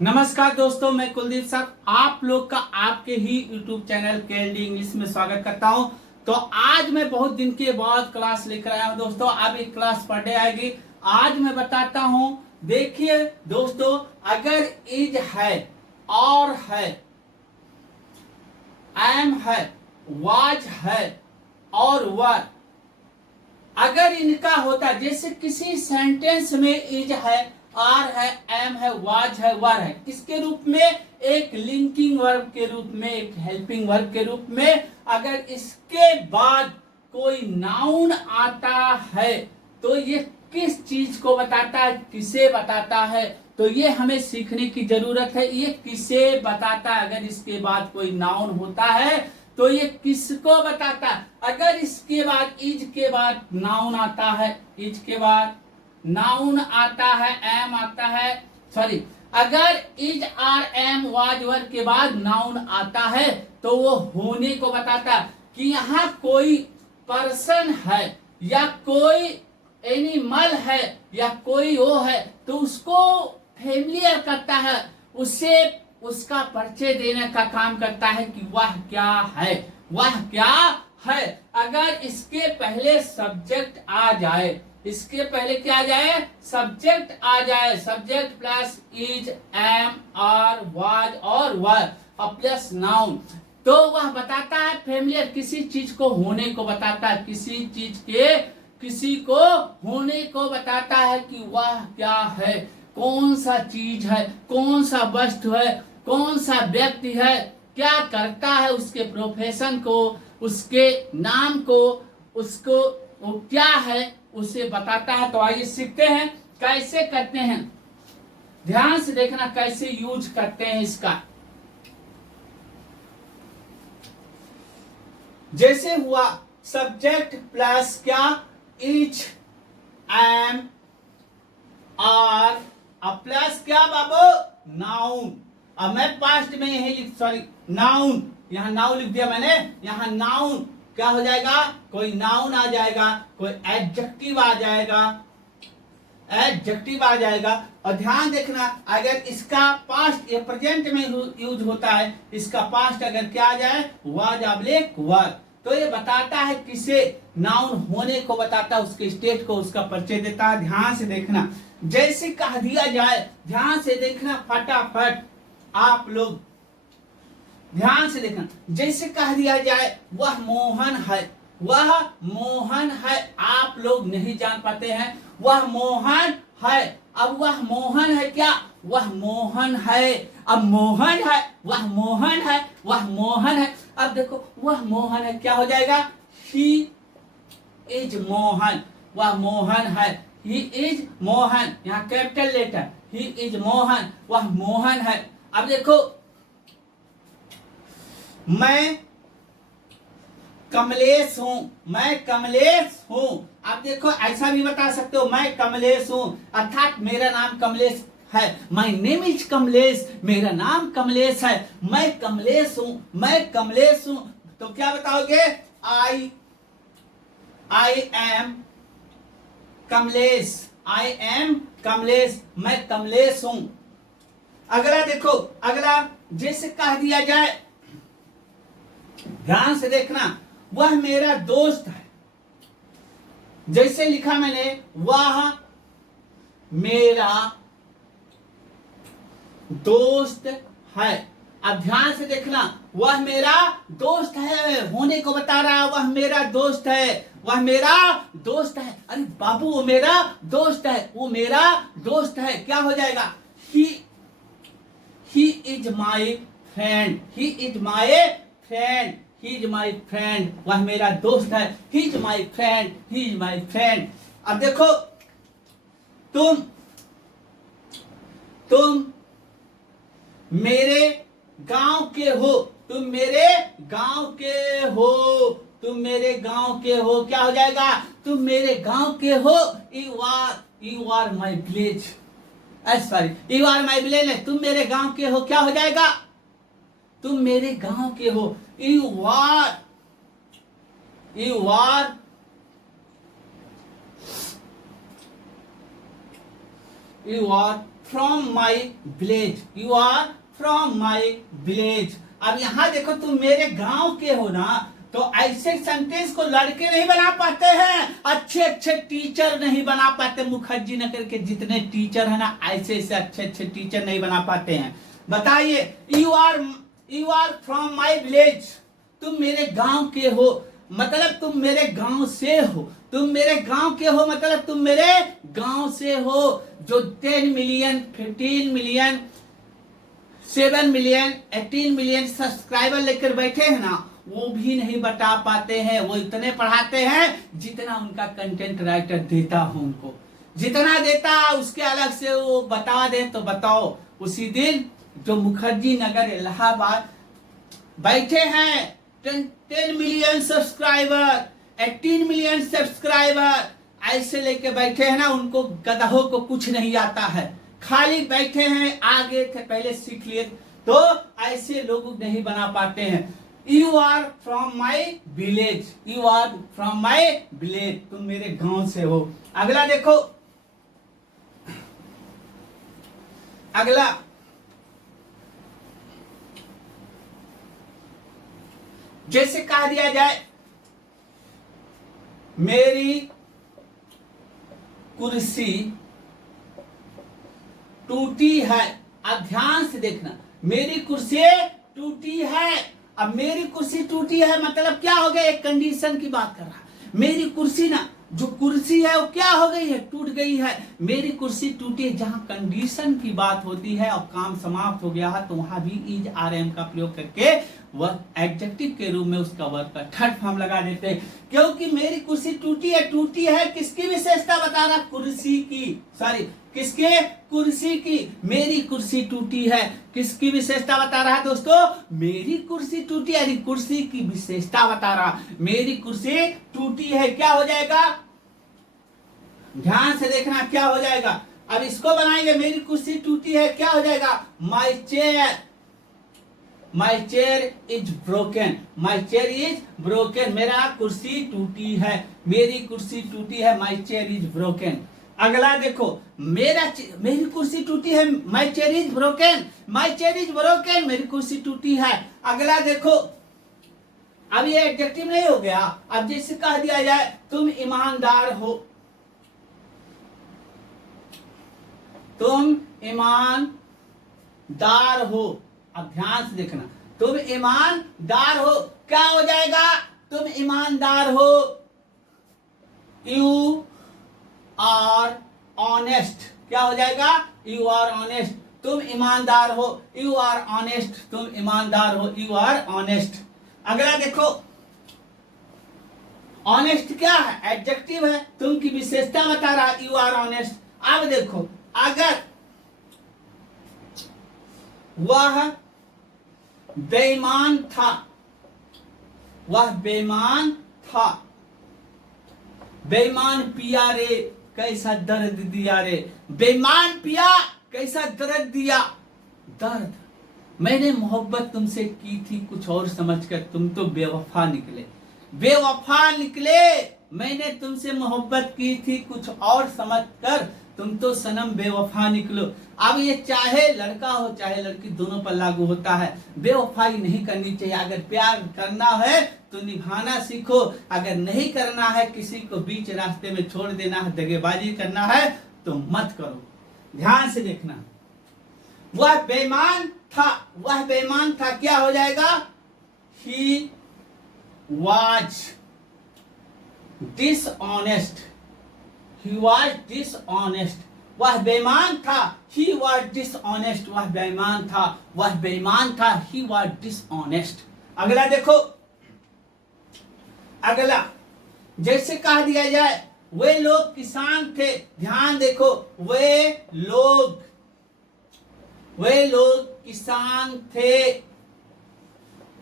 नमस्कार दोस्तों, मैं कुलदीप सर आप लोग का आपके ही YouTube चैनल केएलडी इंग्लिश में स्वागत करता हूं। तो आज मैं बहुत दिन के बाद क्लास लेकर आया हूं दोस्तों। अब एक क्लास पढ़ने आएगी। आज मैं बताता हूं। देखिए दोस्तों, अगर इज है, और है, एम है, वाज है और वर, अगर इनका होता, जैसे किसी सेंटेंस में इज है, आर है, एम है, वाज है, वर है, इसके रूप में एक लिंकिंग वर्ब के रूप में, एक हेल्पिंग वर्ब के रूप में, अगर इसके बाद कोई नाउन आता है तो ये किस चीज को बताता है, किसे बताता है, तो ये हमें सीखने की जरूरत है। ये किसे बताता है, अगर इसके बाद कोई नाउन होता है तो ये किसको बताता है। अगर इसके बाद इज के बाद नाउन आता है, इज के बाद नाउन आता है, एम आता है, सॉरी, अगर is are am was were के बाद नाउन आता है तो वो होने को बताता है कि यहाँ कोई पर्सन है या कोई एनिमल है या कोई वो है, तो उसको फेमिलियर करता है, उसे उसका परिचय देने का काम करता है कि वह क्या है, वह क्या है। अगर इसके पहले सब्जेक्ट आ जाए, इसके पहले क्या आ जाए, सब्जेक्ट आ जाए, subject plus is, am, are, was और वर और प्लस नाउन, तो वह बताता है फेमिलियर, किसी चीज को होने को बताता है, किसी चीज के किसी को होने को बताता है कि वह क्या है, कौन सा चीज है, कौन सा वस्तु है, कौन सा व्यक्ति है, क्या करता है, उसके प्रोफेशन को, उसके नाम को, उसको वो क्या है उसे बताता है। तो आइए सीखते हैं कैसे करते हैं। ध्यान से देखना कैसे यूज करते हैं इसका। जैसे हुआ सब्जेक्ट प्लस क्या, इच, एम, आर, अब प्लस क्या बाबू, नाउन। अब मैं पास्ट में यही लिख, सॉरी नाउन, यहां नाउन लिख दिया मैंने, यहां नाउन क्या हो जाएगा, कोई नाउन आ जाएगा, कोई एडजेक्टिव आ जाएगा, एडजेक्टिव आ जाएगा। और ध्यान देखना, अगर इसका पास्ट, ये प्रेजेंट में यूज होता है, इसका पास्ट अगर क्या आ जाए, वाज ऑब्लिक वर, तो ये बताता है किसे, नाउन होने को बताता है, उसके स्टेट को, उसका परिचय देता है। ध्यान से देखना, जैसे कह दिया जाए, ध्यान से देखना फटाफट आप लोग, ध्यान से देखना, जैसे कह दिया जाए वह मोहन है, वह मोहन है, आप लोग नहीं जान पाते हैं, वह मोहन है। अब वह मोहन है क्या, वह मोहन है, अब मोहन है, वह मोहन है, वह मोहन है। अब देखो वह मोहन है, क्या हो जाएगा, ही इज मोहन, वह मोहन है, ही इज मोहन, यहाँ capital letter, he is Mohan, वह मोहन है। अब देखो, मैं कमलेश हूं, मैं कमलेश हूं। आप देखो ऐसा भी बता सकते हो, मैं कमलेश हूं, अर्थात मेरा नाम कमलेश है, माय नेम इज कमलेश, मेरा नाम कमलेश है, मैं कमलेश हूं, मैं कमलेश हूं। तो क्या बताओगे, I am Kamlesh, I am Kamlesh, मैं कमलेश हूं। अगला देखो, अगला जैसे कह दिया जाए, ध्यान से देखना, वह मेरा दोस्त है, जैसे लिखा मैंने, वह मेरा दोस्त है। अब ध्यान से देखना, वह मेरा दोस्त है, होने को बता रहा है, वह मेरा दोस्त है, वह मेरा दोस्त है। अरे बाबू वो मेरा दोस्त है, वो मेरा दोस्त है, क्या हो जाएगा, he is my friend, he is my friend, he is my friend, वह मेरा दोस्त है, he is my friend, he is my friend. अब देखो, तुम मेरे गांव के हो, तुम मेरे गांव के हो, तुम मेरे गांव के हो, क्या हो जाएगा, तुम मेरे गांव के हो, you are my village, sorry you are my village, तुम मेरे गांव के हो, क्या हो जाएगा, तुम मेरे गांव के हो, you are from my village, you are from my village. अब यहां देखो तुम मेरे गांव के हो ना, तो ऐसे सेंटेंस को लड़के नहीं बना पाते हैं, अच्छे अच्छे टीचर नहीं बना पाते। मुखर्जी नगर के जितने टीचर है ना, ऐसे ऐसे अच्छे अच्छे टीचर नहीं बना पाते हैं। बताइए, you are from my village, तुम मेरे गांव के हो, मतलब तुम मेरे गांव से हो। तुम मेरे गांव के हो मतलब तुम मेरे गांव से हो। जो 10 million, 15 million, 7 million, 18 million subscriber लेकर बैठे हैं ना, वो भी नहीं बता पाते हैं। वो इतने पढ़ाते हैं जितना उनका कंटेंट राइटर देता हो उनको, जितना देता उसके अलग से वो बता दे। तो बताओ, उसी दिन जो मुखर्जी नगर इलाहाबाद बैठे हैं 10 मिलियन सब्सक्राइबर, 18 मिलियन सब्सक्राइबर, ऐसे लेके बैठे हैं ना, उनको गधों को कुछ नहीं आता है, खाली बैठे हैं, आगे थे पहले सीख लिए। तो ऐसे लोग नहीं बना पाते हैं। You are from my village, you are from my village, तुम मेरे गांव से हो। अगला देखो, अगला जैसे कह दिया जाए मेरी कुर्सी टूटी है। अब ध्यान से देखना, मेरी कुर्सी टूटी है। अब मेरी कुर्सी टूटी है मतलब क्या हो गया, एक कंडीशन की बात कर रहा है। मेरी कुर्सी ना, जो कुर्सी है वो क्या हो गई है, टूट गई है। मेरी कुर्सी टूटी है, जहां कंडीशन की बात होती है और काम समाप्त हो गया है, तो वहां भी इज आर एम का प्रयोग करके वह एडजेक्टिव के रूप में उसका वर्ब का थर्ड फॉर्म लगा देते हैं। क्योंकि मेरी कुर्सी टूटी है, टूटी है किसकी विशेषता बता रहा, कुर्सी की, सॉरी किसके, कुर्सी की। मेरी कुर्सी टूटी है, किसकी विशेषता बता रहा है दोस्तों, मेरी कुर्सी टूटी है, यानी कुर्सी की विशेषता बता रहा। मेरी कुर्सी टूटी है, क्या हो जाएगा, ध्यान से देखना क्या हो जाएगा। अब इसको बनाएंगे, मेरी कुर्सी टूटी है, क्या हो जाएगा, my chair, my chair is broken, my chair is broken, मेरा कुर्सी टूटी है, मेरी कुर्सी टूटी है, माई चेयर इज ब्रोकन। अगला देखो, मेरी कुर्सी टूटी है, my chair is broken, my chair is broken, मेरी कुर्सी टूटी है। अगला देखो, अब ये एडजेक्टिव नहीं हो गया। अब जैसे कह दिया जाए तुम ईमानदार हो, तुम ईमानदार हो। अब ध्यान से देखना, तुम ईमानदार हो, क्या हो जाएगा, तुम ईमानदार हो, यू आर ऑनेस्ट, क्या हो जाएगा, यू आर ऑनेस्ट, तुम ईमानदार हो, यू आर ऑनेस्ट, तुम ईमानदार हो, यू आर ऑनेस्ट। अगला देखो, ऑनेस्ट क्या है, एडजेक्टिव है, तुम की विशेषता बता रहा, यू आर ऑनेस्ट। अब देखो, अगर वह बेईमान था, वह बेईमान था, बेईमान पिया रे कैसा दर्द दिया रे, बेईमान पिया कैसा दर्द दिया, दर्द। मैंने मोहब्बत तुमसे की थी कुछ और समझकर, तुम तो बेवफा निकले, बेवफा निकले। मैंने तुमसे मोहब्बत की थी कुछ और समझकर, तुम तो सनम बेवफा निकलो। अब ये चाहे लड़का हो चाहे लड़की, दोनों पर लागू होता है। बेवफाई नहीं करनी चाहिए। अगर प्यार करना है तो निभाना सीखो, अगर नहीं करना है, किसी को बीच रास्ते में छोड़ देना है, दगेबाजी करना है तो मत करो। ध्यान से देखना, वह बेईमान था, वह बेईमान था, क्या हो जाएगा, ही was dishonest, he was dishonest, वह बेईमान था, he was dishonest, वह बेईमान था, वह बेईमान था, he was dishonest। अगला देखो, अगला जैसे कह दिया जाए वे लोग किसान थे, ध्यान देखो, वे लोग किसान थे,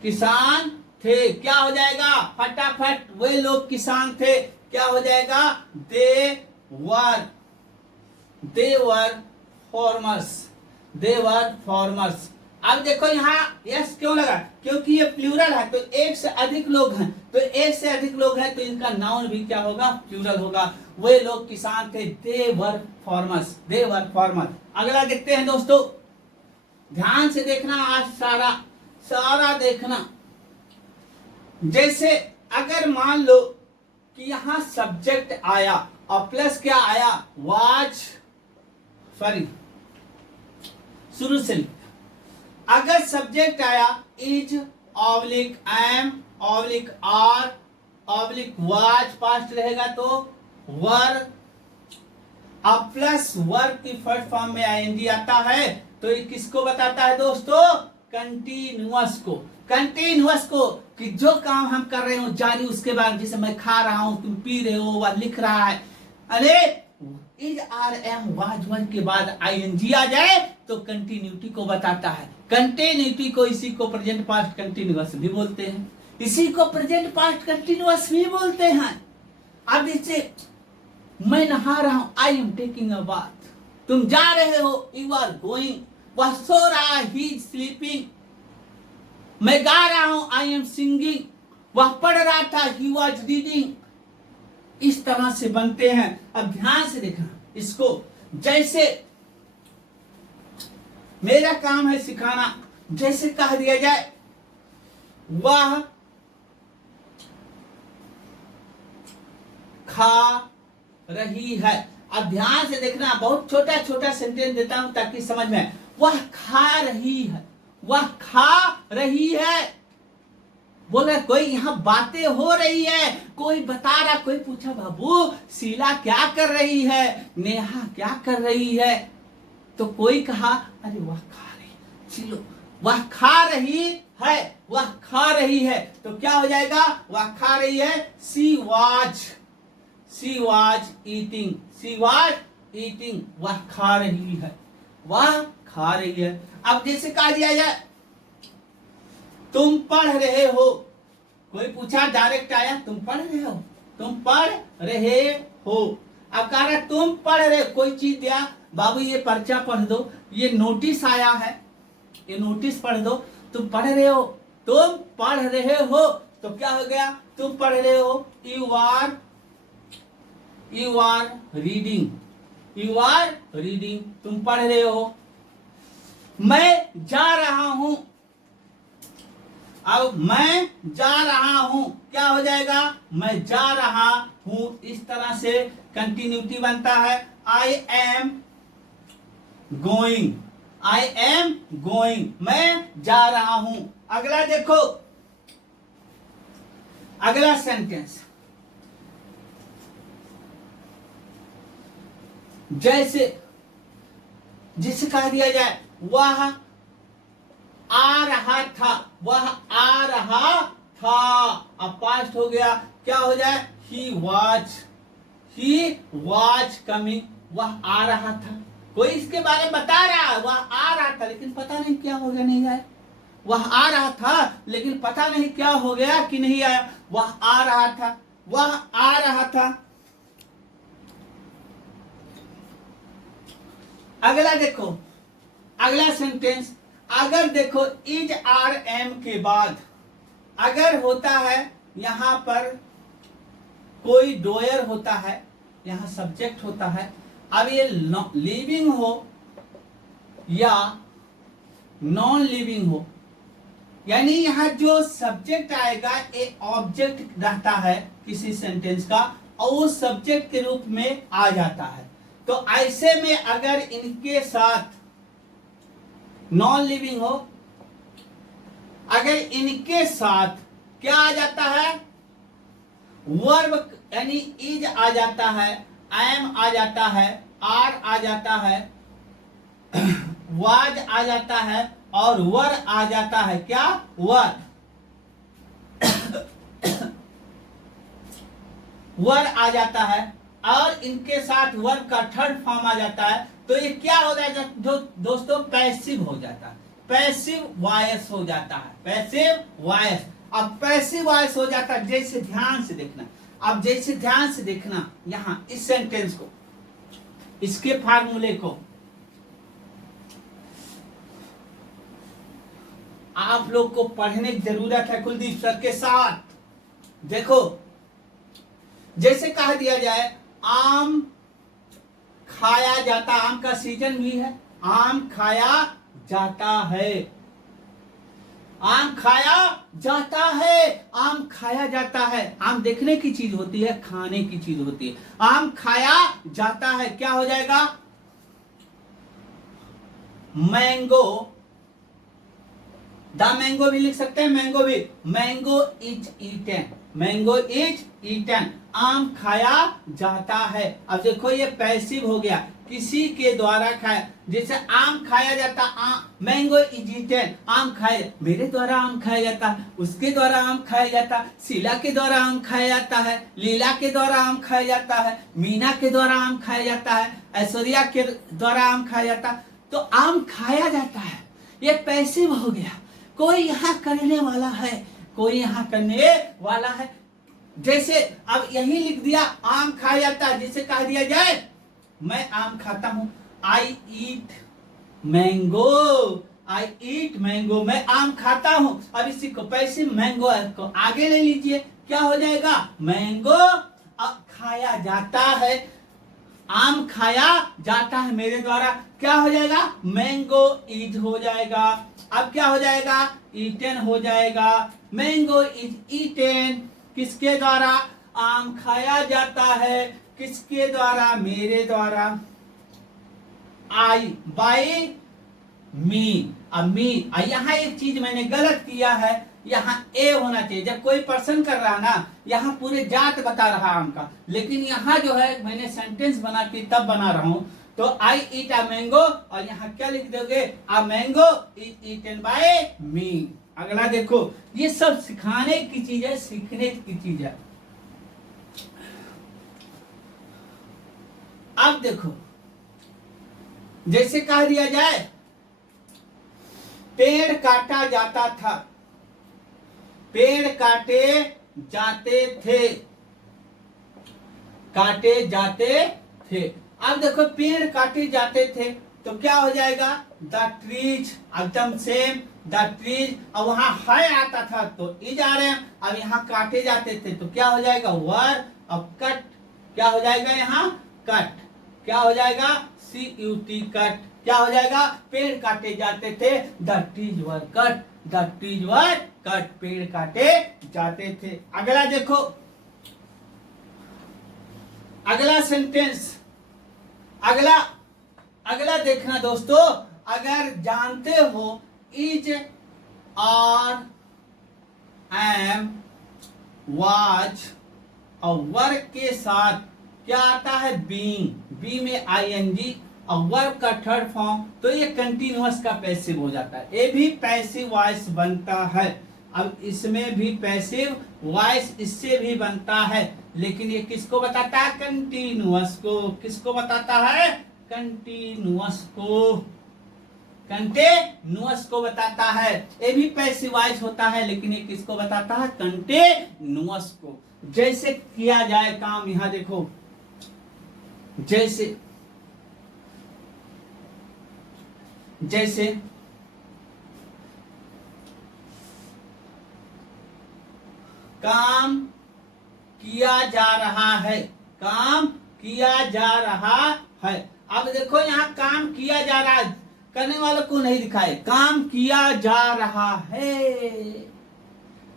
किसान थे, क्या हो जाएगा, फटाफट, वे लोग किसान थे, क्या हो जाएगा, दे were farmers, they were farmers. अब देखो यहाँ यस क्यों लगा, क्योंकि ये प्लूरल है, तो एक से अधिक लोग हैं, तो एक से अधिक लोग हैं तो इनका नाउन भी क्या होगा, प्लूरल होगा। वे लोग किसान थे, दे were farmers, they were farmer. अगला देखते हैं दोस्तों, ध्यान से देखना, आज सारा सारा देखना। जैसे अगर मान लो कि यहां सब्जेक्ट आया और प्लस क्या आया, वाज, सॉरी शुरू से, अगर सब्जेक्ट आया is oblique am oblique are oblique was, past रहेगा तो वर, अब प्लस वर्ब की फर्स्ट फॉर्म में आईएनजी आता है, तो ये किसको बताता है दोस्तों, कंटिन्यूअस को। कंटिन्यूअस को कि जो काम हम कर रहे हो जारी, उसके बाद जैसे मैं खा रहा हूं, तुम पी रहे हो, वह लिख रहा है, अरे is are am was one के बाद आईएनजी आ जाए तो कंटिन्यूटी को बताता है। कंटिन्यूटी को इसी को प्रेजेंट पास्ट कंटिन्यूअस भी बोलते हैं, इसी को प्रेजेंट पास्ट कंटिन्यूअस भी बोलते हैं। अब जैसे मैं नहा रहा हूं, I am taking a bath, तुम जा रहे हो, यू आर गोइंग, वह सो रहा, ही इज स्लीपिंग, मैं गा रहा हूं, आई एम सिंगिंग, वह पढ़ रहा था, ही वॉज रीडिंग। इस तरह से बनते हैं। अब ध्यान से देखना इसको, जैसे मेरा काम है सिखाना, जैसे कह दिया जाए वह खा रही है। अब ध्यान से देखना, बहुत छोटा छोटा सेंटेंस देता हूं ताकि समझ में आए। वह खा रही है, वह खा रही है, बोल रहा कोई यहाँ बातें हो रही है, कोई बता रहा, कोई पूछा बाबू शीला क्या कर रही है, नेहा क्या कर रही है, तो कोई कहा अरे वह खा रही, चलो वह खा रही है, वह खा रही है, तो क्या हो जाएगा, वह खा रही है, she was eating, she was eating, वह खा रही है, वह खा रही है। अब जैसे कहा दिया जाए तुम पढ़ रहे हो, कोई पूछा, डायरेक्ट आया, तुम पढ़ रहे हो, तुम पढ़ रहे हो। अब कह रहा तुम पढ़ रहे, कोई चीज दिया, बाबू ये पर्चा पढ़ दो, ये नोटिस आया है, ये नोटिस पढ़ दो, तुम पढ़ रहे हो, तुम पढ़ रहे हो, तो क्या हो गया, तुम पढ़ रहे हो, you are reading, you are reading, तुम पढ़ रहे हो। मैं जा रहा हूं, अब मैं जा रहा हूं, क्या हो जाएगा, मैं जा रहा हूं। इस तरह से कंटिन्यूटी बनता है। I am going, I am going, मैं जा रहा हूं। अगला देखो, अगला सेंटेंस, जैसे जिसे कह दिया जाए वह आ रहा था, वह आ रहा था, अब पास्ट हो गया, क्या हो जाए, ही वाज कमिंग, वह आ रहा था, कोई इसके बारे में बता रहा है, वह आ रहा था लेकिन पता नहीं क्या हो गया, नहीं आया, वह आ रहा था लेकिन पता नहीं क्या हो गया कि नहीं आया, वह आ रहा था, वह आ रहा था। अगला देखो, अगला सेंटेंस, अगर देखो इज आर एम के बाद अगर होता है, यहां पर कोई डोयर होता है, यहां सब्जेक्ट होता है, अब ये लिविंग हो या नॉन लिविंग हो, यानी यहां जो सब्जेक्ट आएगा एक ऑब्जेक्ट रहता है किसी सेंटेंस का, और वो सब्जेक्ट के रूप में आ जाता है। तो ऐसे में अगर इनके साथ नॉन लिविंग हो, अगर इनके साथ क्या आ जाता है, वर्ब, यानी इज आ जाता है, एम आ जाता है, आर आ जाता है, वाज आ जाता है, और वर आ जाता है, क्या, वर वर आ जाता है, और इनके साथ वर्ब का थर्ड फॉर्म आ जाता है, तो ये क्या हो जाता है, जो दोस्तों पैसिव हो जाता है, पैसिव वॉइस हो जाता है, पैसिव वॉइस। अब पैसिव वॉइस हो जाता है, जैसे ध्यान से देखना, अब जैसे ध्यान से देखना यहां इस सेंटेंस को, इसके फार्मूले को, आप लोग को पढ़ने की जरूरत है कुलदीप सर के साथ। देखो जैसे कह दिया जाए आम खाया जाता, आम का सीजन भी है, आम खाया जाता है, आम खाया जाता है, आम खाया जाता है। आम देखने की चीज होती है, खाने की चीज होती है। आम खाया जाता है, क्या हो जाएगा? मैंगो, द मैंगो भी लिख सकते हैं, मैंगो भी, mango is eaten, mango is eaten, आम खाया जाता है। अब देखो ये पैसिव हो गया, किसी के द्वारा खाया, जैसे आम खाया जाता, मैंगो इज ईटन, आम खाए, मेरे द्वारा आम खाया जाता, उसके द्वारा आम खाया जाता, शीला के द्वारा आम खाया जाता है, लीला के द्वारा आम खाया जाता है, मीना के द्वारा आम खाया जाता है, ऐश्वर्या के द्वारा आम खाया जाता। तो आम खाया जाता है, ये पैसिव हो गया। कोई यहाँ करने वाला है, कोई यहाँ करने वाला है। जैसे अब यही लिख दिया आम खाया जाता है, जैसे कह दिया जाए मैं आम खाता हूं, आई ईट मैंगो, आई ईट मैंगो, मैं आम खाता हूं। अब इसी को पैसिव मैंगो को आगे ले लीजिए, क्या हो जाएगा? मैंगो खाया जाता है, आम खाया जाता है मेरे द्वारा, क्या हो जाएगा? मैंगो इज हो जाएगा। अब क्या हो जाएगा? ईटन हो जाएगा। मैंगो इज ईटन किसके द्वारा? आम खाया जाता है, किसके द्वारा? मेरे द्वारा। आई बाई मी, अब मी, यहाँ एक चीज मैंने गलत किया है, यहाँ ए होना चाहिए। जब कोई पर्सन कर रहा ना, यहाँ पूरे जात बता रहा आम का, लेकिन यहाँ जो है मैंने सेंटेंस बना के तब बना रहा हूं। तो आई ईट अ मैंगो, और यहाँ क्या लिख दोगे? A mango is eaten by me. अगला देखो, ये सब सिखाने की चीज है, सीखने की चीज है। अब देखो जैसे कह दिया जाए पेड़ काटा जाता था, पेड़ काटे जाते थे, काटे जाते थे। अब देखो पेड़ काटे जाते थे तो क्या हो जाएगा? द ट्रीज, एकदम सेम, द ट्रीज। अब वहां है आता था तो इज आ रहे हैं, अब यहाँ काटे जाते थे तो क्या हो जाएगा? वर। अब कट, क्या हो जाएगा? यहाँ कट, क्या हो जाएगा? CUT कट, क्या हो जाएगा? पेड़ काटे जाते थे, the trees were cut, the trees were cut, पेड़ काटे जाते थे। अगला देखो, अगला सेंटेंस, अगला देखना दोस्तों, अगर जानते हो इज, आर, एम, वाज और वर्ग के साथ क्या आता है? बीइंग, बी में ING और वर्ब का थर्ड फॉर्म, तो ये कंटिन्यूअस का पैसिव हो जाता है। ये भी पैसिव वॉइस बनता है। अब इसमें भी पैसिव वॉइस इससे भी बनता है, लेकिन ये किसको बताता है? कंटिन्यूअस को। किसको बताता है? कंटिन्यूअस को, कंटिन्यूअस को बताता है। ये भी पैसिव वॉइस होता है, लेकिन ये किसको बताता है? कंटिन्यूअस को। जैसे किया जाए काम, यहां देखो, जैसे काम किया जा रहा है, काम किया जा रहा है। अब देखो यहाँ काम किया जा रहा है, करने वालों को नहीं दिखाए, काम किया जा रहा है,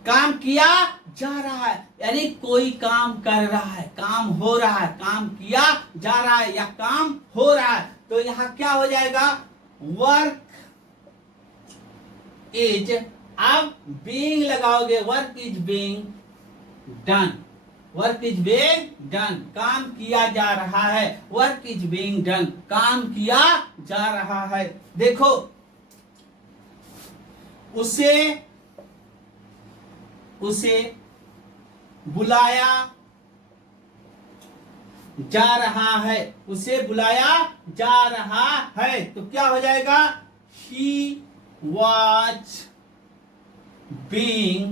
काम किया जा रहा है, यानी कोई काम कर रहा है, काम हो रहा है, काम किया जा रहा है या काम हो रहा है। तो यहाँ क्या हो जाएगा? वर्क इज, अब बीइंग लगाओगे, work is being done, work is being done, काम किया जा रहा है, वर्क इज बीइंग डन, काम किया जा रहा है। देखो उसे बुलाया जा रहा है, उसे बुलाया जा रहा है, तो क्या हो जाएगा? He was being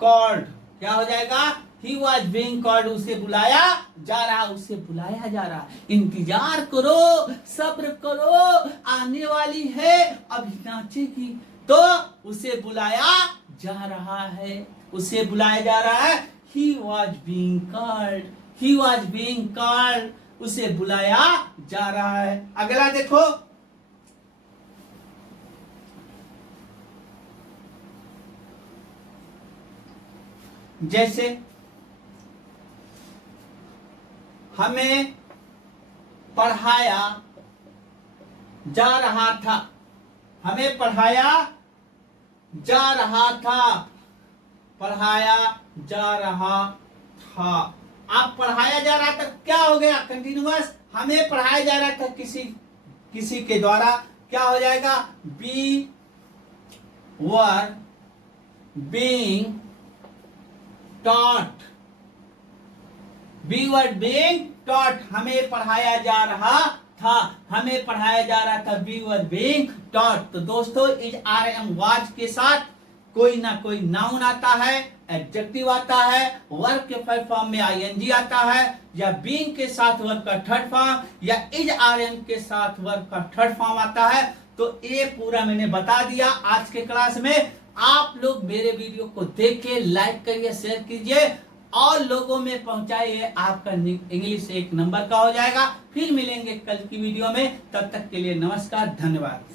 called, क्या हो जाएगा? He was being called, उसे बुलाया जा रहा, उसे बुलाया जा रहा। इंतजार करो, सब्र करो, आने वाली है, अभी नाचेगी, तो उसे बुलाया जा रहा है, उसे बुलाया जा रहा है। He was being called, he was being called, उसे बुलाया जा रहा है। अगला देखो, जैसे हमें पढ़ाया जा रहा था, हमें पढ़ाया जा रहा था, पढ़ाया जा रहा था। अब पढ़ाया जा रहा था क्या हो गया, कंटिन्यूअस। हमें पढ़ाया जा रहा था किसी के द्वारा, क्या हो जाएगा, we were being taught, we were being taught, हमें पढ़ाया जा रहा था, हमें पढ़ाया जा रहा था, वी वर बीइंग टॉट। तो दोस्तों इज आर एम वाज के साथ कोई ना कोई नाउन आता है, एडजेक्टिव आता है, वर्ब के फर्स्ट फॉर्म में आईएनजी आता है, या बीइंग के साथ वर्ब का थर्ड फॉर्म, या इज आर एम के साथ वर्ब का थर्ड फॉर्म आता है। तो ये पूरा मैंने बता दिया आज के क्लास में। आप लोग मेरे वीडियो को देखिए, लाइक करिए, शेयर कीजिए और लोगों में पहुंचाइए। आपका इंग्लिश 1 नंबर का हो जाएगा। फिर मिलेंगे कल की वीडियो में, तब तक के लिए नमस्कार, धन्यवाद।